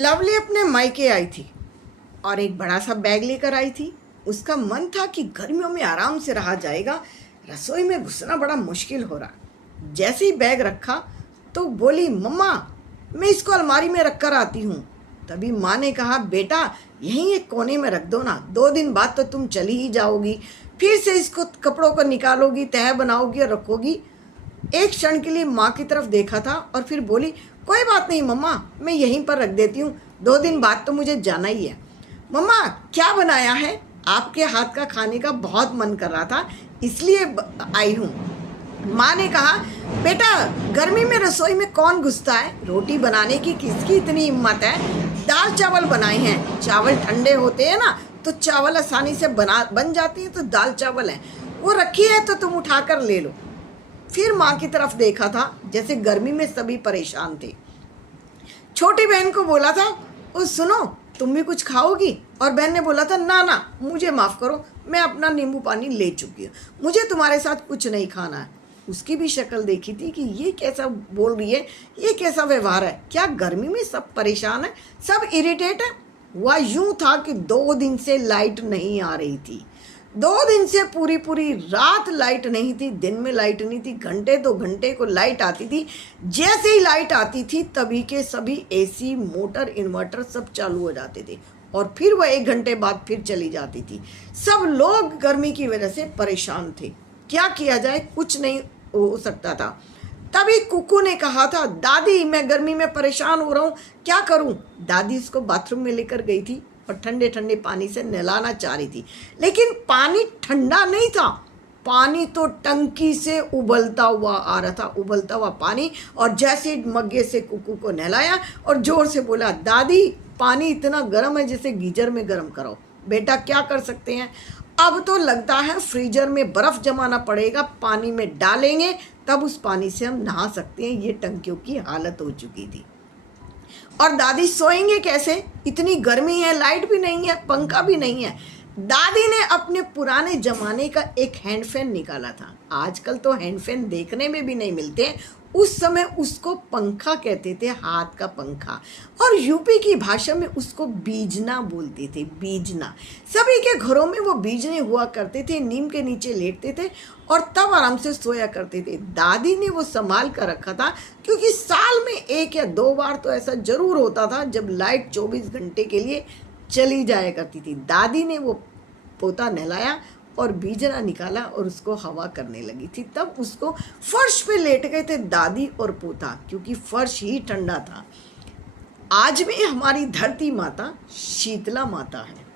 Lovely अपने मायके आई थी और एक बड़ा सा बैग लेकर आई थी। उसका मन था कि गर्मियों में आराम से रहा जाएगा, रसोई में घुसना बड़ा मुश्किल हो रहा। जैसे ही बैग रखा तो बोली, मम्मा मैं इसको अलमारी में रख कर आती हूँ। तभी माँ ने कहा, बेटा यहीं एक कोने में रख दो ना, 2 दिन बाद तो तुम चली ही जाओगी, फिर से इसको कपड़ों को निकालोगी, तह बनाओगी और रखोगी। एक क्षण के लिए माँ की तरफ देखा था और फिर बोली, कोई बात नहीं मम्मा, मैं यहीं पर रख देती हूँ, 2 दिन बाद तो मुझे जाना ही है। मम्मा क्या बनाया है? आपके हाथ का खाने का बहुत मन कर रहा था, इसलिए आई हूँ। माँ ने कहा, बेटा गर्मी में रसोई में कौन घुसता है, रोटी बनाने की किसकी इतनी हिम्मत है। दाल चावल बनाए हैं, चावल ठंडे होते हैं ना तो चावल आसानी से बन जाती है, तो दाल चावल है वो रखी है तो तुम उठाकर ले लो। फिर माँ की तरफ देखा था, जैसे गर्मी में सभी परेशान थे। छोटी बहन को बोला था, ओ सुनो तुम भी कुछ खाओगी? और बहन ने बोला था, ना ना मुझे माफ़ करो, मैं अपना नींबू पानी ले चुकी हूँ, मुझे तुम्हारे साथ कुछ नहीं खाना है। उसकी भी शक्ल देखी थी कि ये कैसा बोल रही है, ये कैसा व्यवहार है, क्या गर्मी में सब परेशान है, सब इरिटेट है। वह यूं था कि 2 दिन से लाइट नहीं आ रही थी, 2 दिन से पूरी पूरी रात लाइट नहीं थी, दिन में लाइट नहीं थी, घंटे 2 घंटे को लाइट आती थी। जैसे ही लाइट आती थी तभी के सभी एसी, मोटर, इन्वर्टर सब चालू हो जाते थे और फिर वह 1 घंटे बाद फिर चली जाती थी। सब लोग गर्मी की वजह से परेशान थे। क्या किया जाए, कुछ नहीं हो सकता था। तभी कुकू ने कहा था, दादी मैं गर्मी में परेशान हो रहा हूँ, क्या करूँ? दादी उसको बाथरूम में लेकर गई थी और ठंडे ठंडे पानी से नहलाना चाह रही थी, लेकिन पानी ठंडा नहीं था, पानी तो टंकी से उबलता हुआ आ रहा था, उबलता हुआ पानी। और जैसे मग्गे से कुकू को नहलाया और जोर से बोला, दादी पानी इतना गर्म है जैसे गीजर में गर्म कराओ। बेटा क्या कर सकते हैं, अब तो लगता है फ्रीजर में बर्फ़ जमाना पड़ेगा, पानी में डालेंगे तब उस पानी से हम नहा सकते हैं। ये टंकियों की हालत हो चुकी थी। और दादी सोएंगे कैसे, इतनी गर्मी है, लाइट भी नहीं है, पंखा भी नहीं है। दादी ने अपने पुराने ज़माने का एक हैंड फैन निकाला था। आजकल तो हैंड फैन देखने में भी नहीं मिलते, उस समय उसको पंखा कहते थे, हाथ का पंखा। और यूपी की भाषा में उसको बीजना बोलते थे, बीजना। सभी के घरों में वो बीजने हुआ करते थे, नीम के नीचे लेटते थे और तब आराम से सोया करते थे। दादी ने वो संभाल कर रखा था, क्योंकि साल में 1 या 2 बार तो ऐसा ज़रूर होता था जब लाइट 24 घंटे के लिए चली जाया करती थी। दादी ने वो पोता नहलाया और बीजना निकाला और उसको हवा करने लगी थी। तब उसको फर्श पे लेट गए थे दादी और पोता, क्योंकि फर्श ही ठंडा था। आज भी हमारी धरती माता शीतला माता है।